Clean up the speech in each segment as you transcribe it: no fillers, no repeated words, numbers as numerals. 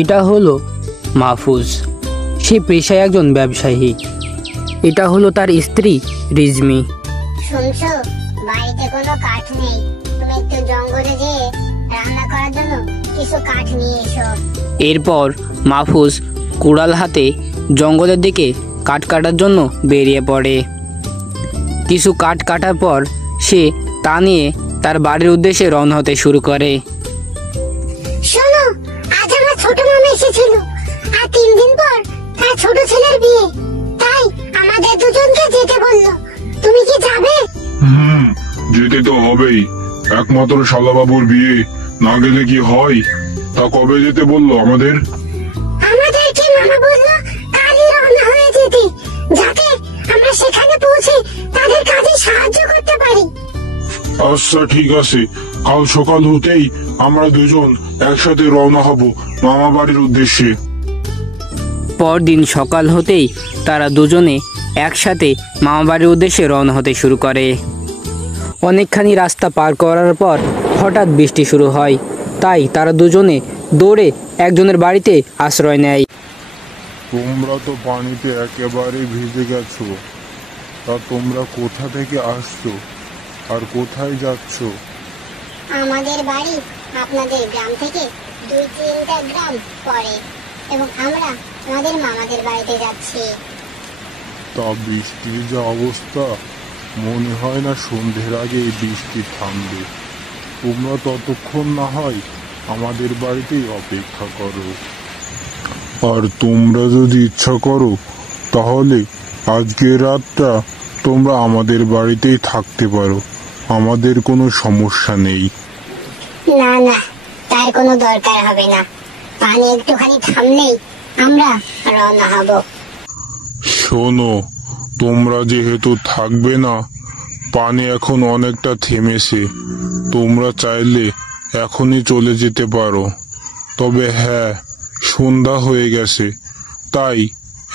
এটা হলো মাহফুজ। সে পেশায় একজন ব্যবসায়ী। এটা হলো তার স্ত্রী রিজমি। শুনছো, বাড়িতে কোনো কাঠ নেই, তুমি একটু জঙ্গলে যেয়ে রান্না করার জন্য কিছু কাঠ নিয়ে এসো। এরপর মাহফুজ কুড়াল হাতে জঙ্গলের দিকে কাঠ কাটার জন্য বেরিয়ে পড়ে। কিছু কাঠ কাটার পর সে তা নিয়ে তার বাড়ির উদ্দেশ্যে রওনা হতে শুরু করে। শোনো, আজ আমার ছোট মামা এসেছিল, আর 3 দিন পর তার ছোট ছেলের বিয়ে, তাই আমাদের দুজনকে যেতে বললো। তুমি কি যাবে? যেতে তো হবেই, একমাত্র শালাবাবুর বিয়ে, না গেলে কি হয়? তা কবে যেতে বললো আমাদের? আমাদেরকে মামা বললো কালই রওনা হয়ে যেতে, যাতে আমরা সেখানে পৌঁছে তাদের কাজে সাহায্য করতে পারি। আচ্ছা ঠিক আছে, কাল সকাল হতেই আমরা দুজন একসাথে রওনা হব মামা বাড়ির উদ্দেশ্যে। পরদিন সকাল হতেই তারা দুজনে একসাথে মামাবাড়ির উদ্দেশ্যে রওনা হতে শুরু করে। অনেকখানি রাস্তা পার করার পর হঠাৎ বৃষ্টি শুরু হয়, তাই তারা দুজনে দৌড়ে একজনের বাড়িতে আশ্রয় নেয়। তোমরা তো পানিতে একেবারে ভিজে গেছো, তা তোমরা কোথা থেকে আসছো আর কোথায় যাচ্ছ? আমাদের বাড়ি আপনাদের গ্রাম থেকে 2-3টা গ্রাম পরে, এবং আমরা আমাদের মামাদের বাড়িতে যাচ্ছি। তা বৃষ্টির যা অবস্থা, মনে হয় না সন্ধ্যের আগে এই বৃষ্টি থামবে। তোমরা ততক্ষণ না হয় আমাদের বাড়িতেই অপেক্ষা করো, আর তোমরা যদি ইচ্ছা করো তাহলে আজকের রাতটা তোমরা আমাদের বাড়িতেই থাকতে পারো, আমাদের কোনো সমস্যা নেই। না না, তার কোনো দরকার হবে না, পানি একটুখানি থামলেই আমরা রওনা হব। শোনো, তোমরা যেহেতু থাকবে না, পানি এখন অনেকটা থেমেছে, তোমরা চাইলে এখনই চলে যেতে পারো। তবে হ্যাঁ, সন্ধ্যা হয়ে গেছে, তাই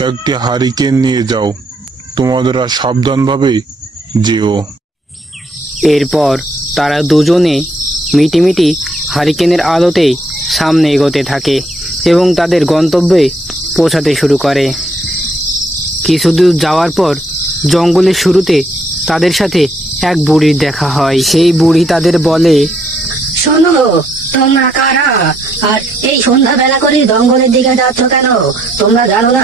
একটি হারিকেন নিয়ে যাও, তোমাদেরা সাবধানভাবে যেও। এরপর তারা দুজনে মিটিমিটি হারিকেনের আলোতেই সামনে এগোতে থাকে এবং তাদের গন্তব্যে পৌঁছাতে শুরু করে। কিছু দূর যাওয়ার পর জঙ্গলের শুরুতে তাদের সাথে এক বুড়ির দেখা হয়। সেই বুড়ি তাদের বলে, শোনো, তোমরা কারা আর এই সন্ধ্যাবেলা করে জঙ্গলের দিকে যাচ্ছ কেন? তোমরা জানো না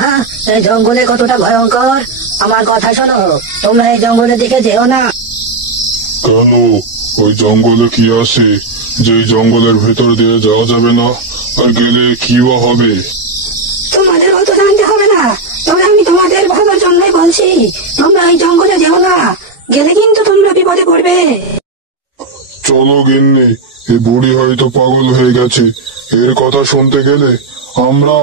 এই জঙ্গলে কতটা ভয়ঙ্কর? আমার কথা শোনো, তোমরা এই জঙ্গলের দিকে যেও না। কেন, ওই জঙ্গলে কি আছে যে জঙ্গলের ভেতর দিয়ে যাওয়া যাবে না? আর গেলে কি বা হবে? তোমাদের অত জানতে হবে না, তবে আমি তোমাদের ভালোর জন্যই বলছি, তোমরা এই জঙ্গলে যেও না, গেলে কিন্তু তোমরা বিপদে পড়বে। চলো গিন্নি, এই বুড়ি হয়তো পাগল হয়ে গেছে, এর কথা শুনতে গেলে আমরা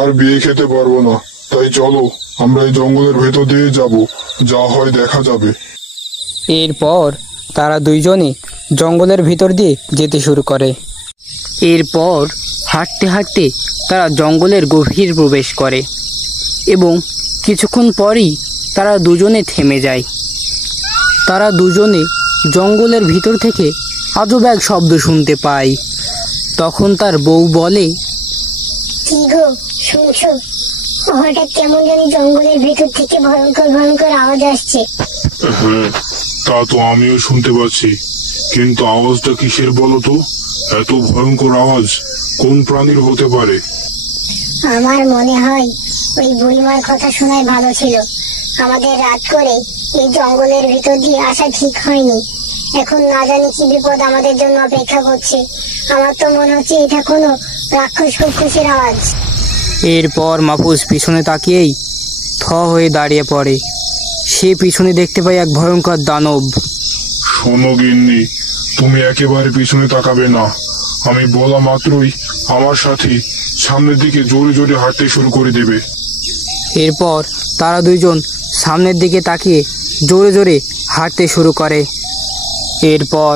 আর বিয়ে খেতে পারবো না। তাই চলো, আমরা এই জঙ্গলের ভেতর দিয়ে যাব, যা হয় দেখা যাবে। এরপর তারা দুইজনে জঙ্গলের ভিতর দিয়ে যেতে শুরু করে। এরপর হাঁটতে হাঁটতে তারা জঙ্গলের গভীর প্রবেশ করে এবং কিছুক্ষণ পরই তারা দুজনে থেমে যায়। তারা দুজনে জঙ্গলের ভিতর থেকে আজব এক শব্দ শুনতে পায়। তখন তার বউ বলে, কি গো, শুনছো? হঠাৎ কেমন জানি জঙ্গলের ভেতর থেকে ভয়ঙ্কর ভয়ঙ্কর আওয়াজ আসছে। হ্যাঁ, তা তো আমিও শুনতে পাচ্ছি, কিন্তু আওয়াজটা কিসের বলো তো? এত ভয়ঙ্কর আওয়াজ কোন প্রাণীর হতে পারে? আমার মনে হয় ওই বুড়িমার কথা শোনাই ভালো ছিল। আমাদের রাত করে এই জঙ্গলের ভিতর দিয়ে আসা ঠিক হয়নি। এখন না জানি কি বিপদ আমাদের জন্য অপেক্ষা করছে। আমার তো মনে হচ্ছে এটা কোনো রাক্ষস খুশির আওয়াজ। এরপর মাহফুজ পিছনে তাকিয়েই থ হয়ে দাঁড়িয়ে পড়ে। সে পিছনে দেখতে পায় এক ভয়ঙ্কর দানব। শোনো গিন্নি, তুমি একেবারে পিছনে তাকাবে না। আমি বলা মাত্রই আমার সাথে সামনের দিকে জোরে জোরে হাঁটতে শুরু করে দেবে। এরপর তারা দুইজন সামনের দিকে তাকিয়ে জোরে জোরে হাঁটতে শুরু করে। এরপর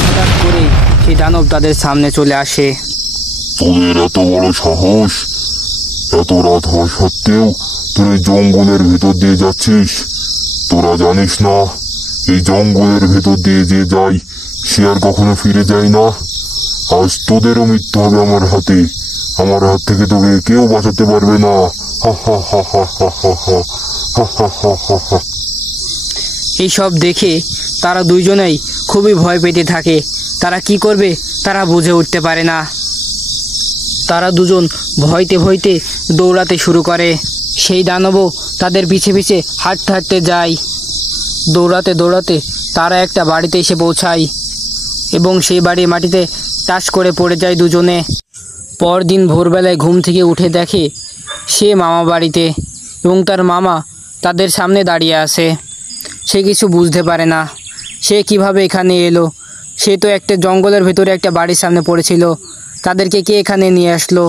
হঠাৎ করে সেই দানব তাদের সামনে চলে আসে। তোদের এত বড় সাহস, এত রাত হওয়া সত্ত্বেও তোরা জঙ্গলের ভেতর দিয়ে যাচ্ছিস? তোরা জানিস না এই জঙ্গলের ভেতর দিয়ে যে যায় সে আর কখনো ফিরে যায় না? আজ তোদেরও মৃত্যু হবে আমার হাতে। আমার হাত থেকে তোকে কেউ বাঁচাতে পারবে না। হা হা হা হা হা হা হা হা হা হা হা হা। এইসব দেখে তারা দুইজনেই খুবই ভয় পেতে থাকে। তারা কি করবে তারা বুঝে উঠতে পারে না। তারা দুজন ভয়তে ভয়তে দৌড়াতে শুরু করে। সেই দানবও তাদের পিছে পিছে হাঁটতে হাঁটতে যায়। দৌড়াতে দৌড়াতে তারা একটা বাড়িতে এসে পৌঁছায় এবং সেই বাড়ির মাটিতে টাস করে পড়ে যায় দুজনে। পরদিন ভোরবেলায় ঘুম থেকে উঠে দেখে সে মামা বাড়িতে এবং তার মামা তাদের সামনে দাঁড়িয়ে আছে। সে কিছু বুঝতে পারে না, সে কিভাবে এখানে এলো। সে তো একটা জঙ্গলের ভেতরে একটা বাড়ির সামনে পড়েছিল, তাদেরকে কে এখানে নিয়ে আসলো।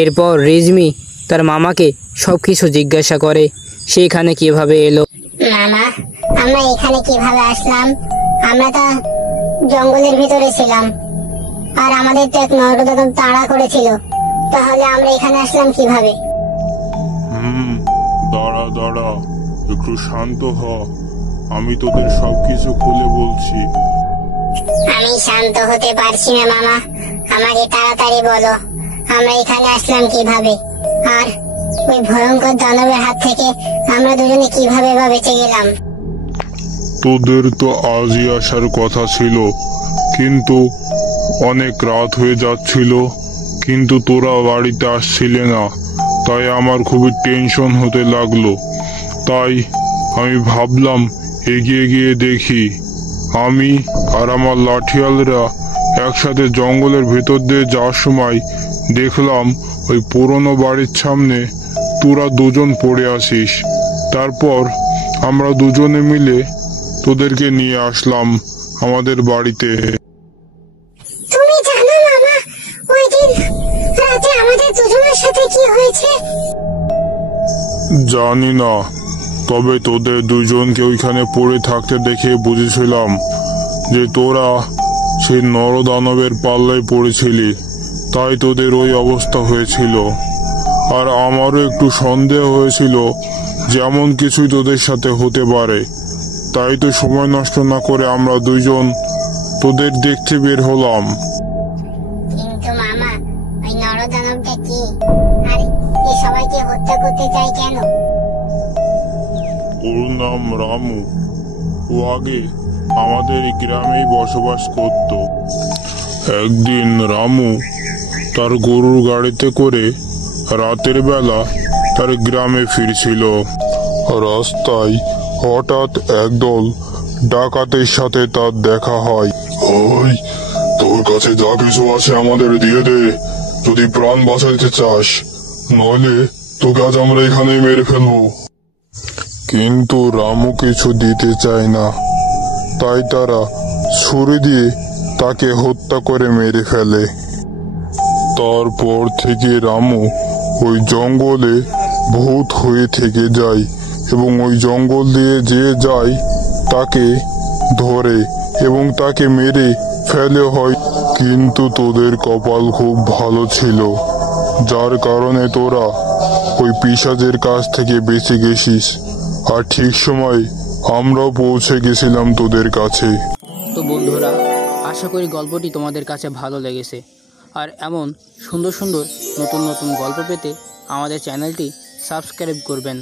এরপর রেজমি তার মামাকে সব কিছু জিজ্ঞাসা করে সে এখানে কিভাবে এলো। মামা, আমরা এখানে কিভাবে আসলাম? আমরা তো জঙ্গলের ভিতরে ছিলাম, আর আমাদের তো এক নরদানব তাড়া করেছিল, তাহলে আমরা এখানে আসলাম কিভাবে? দাঁড়া দাঁড়া, একটু শান্ত হ, আমি তোদের সবকিছু খুলে বলছি। আমি শান্ত হতে পারছি না মামা, আমাকে তাড়াতাড়ি বলো আমরা এখানে আসলাম কিভাবে, আর ওই ভয়ঙ্কর দানবের হাত থেকে আমরা দুজনে কিভাবে বা বেঁচে গেলাম। তোদের তো আজই আসার কথা ছিল, কিন্তু অনেক রাত হয়ে যাচ্ছিল, কিন্তু তোরা বাড়িতে আসছিলে না, তাই আমার খুবই টেনশন হতে লাগলো। তাই আমি ভাবলাম এগিয়ে গিয়ে দেখি। আমি আর আমার লাঠিয়ালরা একসাথে জঙ্গলের ভেতর দিয়ে যাওয়ার সময় দেখলাম ওই পুরনো বাড়ির সামনে তোরা দুজন পড়ে আসিস। তারপর আমরা দুজনে মিলে তোদেরকে নিয়ে আসলাম আমাদের বাড়িতে। তুমি জানো মামা, ওই দিন রাতে আমাদের দুজনের সাথে কি হয়েছে? জানি না, তবে তোদের দুজনকে ওইখানে পড়ে থাকতে দেখে বুঝেছিলাম যে তোরা সেই নরদানবের পাল্লায় পড়েছিলি, তাই তোদের ওই অবস্থা হয়েছিল। আর আমারও একটু সন্দেহ হয়েছিল যেমন কিছুই তোদের সাথে হতে পারে, তাই তো সময় নষ্ট না করে আমরা দুইজন তোদের দেখতে বের হলাম। কিন্তু মামা, ওই নরদানবটা কি, আর এই সবাইকে হত্যা করতে চায় কেন? ওর নাম রামু। ও আগে আমাদের এই গ্রামেই বসবাস করত। একদিন রামু তার গরুর গাড়িতে করে রাতের বেলা তার গ্রামে ফিরছিল। রাস্তায় হঠাৎ একদল ডাকাতের সাথে তার দেখা হয়। ওই, তোর কাছে যা কিছু আছে আমাদের দিয়ে দে, যদি প্রাণ বাঁচাইতে চাস, নইলে তোকে আজ আমরা এখানে মেরে ফেলবো। কিন্তু রামু কিছু দিতে চায় না, তাই তারা ছুরি দিয়ে তাকে হত্যা করে মেরে ফেলে। তারপর থেকে রামু ওই জঙ্গলে ভূত হয়ে থেকে যায় এবং ওই জঙ্গল দিয়ে যে যায় তাকে ধরে এবং তাকে মেরে ফেলে হয়। কিন্তু তোদের কপাল খুব ভালো ছিল, যার কারণে তোরা ওই পিশাচের কাছ থেকে বেঁচে গেছিস, আর ঠিক সময় আমরাও পৌঁছে গেছিলাম তোদের কাছে। তো বন্ধুরা, আশা করি গল্পটি তোমাদের কাছে ভালো লেগেছে। আর এমন সুন্দর সুন্দর নতুন নতুন গল্প পেতে আমাদের চ্যানেলটি সাবস্ক্রাইব করবেন।